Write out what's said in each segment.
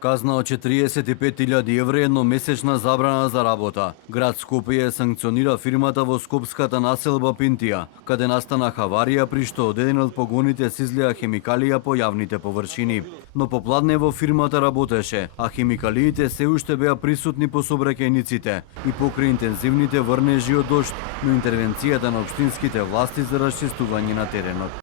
Казна од 45.000 евра едномесечна забрана за работа. Град Скопје санкционира фирмата во скопската населба Пинтија, каде настана хаварија при што од еден од погоните се излеа хемикалија по јавните површини. Но попладне во фирмата работеше, а хемикалиите се уште беа присутни по сообраќајниците и покрај интензивните врнежи од дожд, но интервенцијата на општинските власти за расчистување на теренот.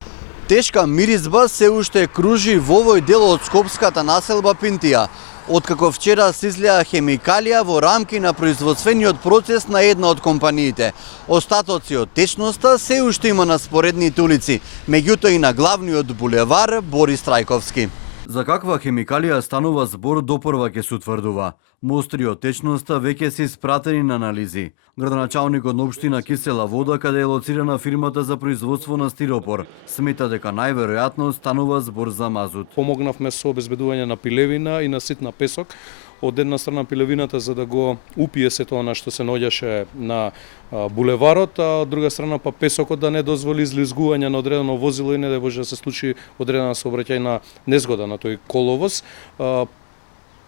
Тешка миризба се уште кружи во овој дел од скопската населба Пинтија, откако вчера се излеа хемикалија во рамки на производствениот процес на една од компаниите. Остатоци од течноста се уште има на споредните улици, меѓутоа и на главниот булевар Борис Трајковски. За каква хемикалија станува збор допрва ќе се утврдува. Мостри од течноста веќе се испратени на анализи. Градоначалникот на општина Кисела Вода, каде е лоцирана фирмата за производство на стиропор, смета дека најверојатно станува збор за мазут. Помогнавме со обезбедување на пилевина и на ситна песок. Од една страна пилевината за да го упие се тоа на што се наоѓаше на булеварот, а од друга страна па песокот да не дозволи излизгување на одредено возило и не да може да се случи одредена сообраќајна незгода на тој коловоз.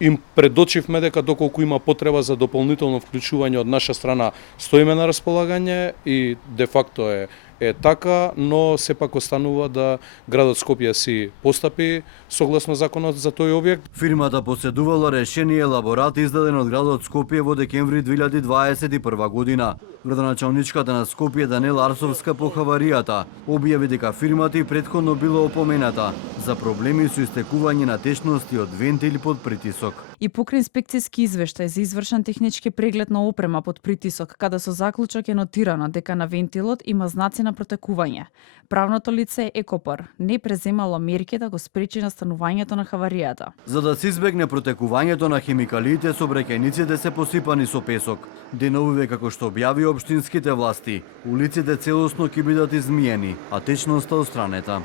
Им предочивме дека доколку има потреба за дополнително вклучување од наша страна, стоиме на располагање и де факто е така, но сепак останува да градот Скопје си постапи согласно законот за тој објект. Фирмата поседувала решение елаборат издаден од градот Скопје во декември 2021 година. Градоначалничката на Скопје Данела Арсовска по хаваријата објави дека фирмата и претходно била опомената за проблеми со истекување на течности од вентили под притисок. И покрај инспекцијски извештај за извршен технички преглед на опрема под притисок, каде со заклучок е нотирано дека на вентилот има знаци на протекување. Правното лице Екопар не преземало мерки да го спречи настанувањето на хаваријата. За да се избегне протекувањето на хемикалиите, сообраќајниците се посипани со песок. Деновиве, како што објави општинските власти, улиците целосно ќе бидат измиени, а течноста отстранета.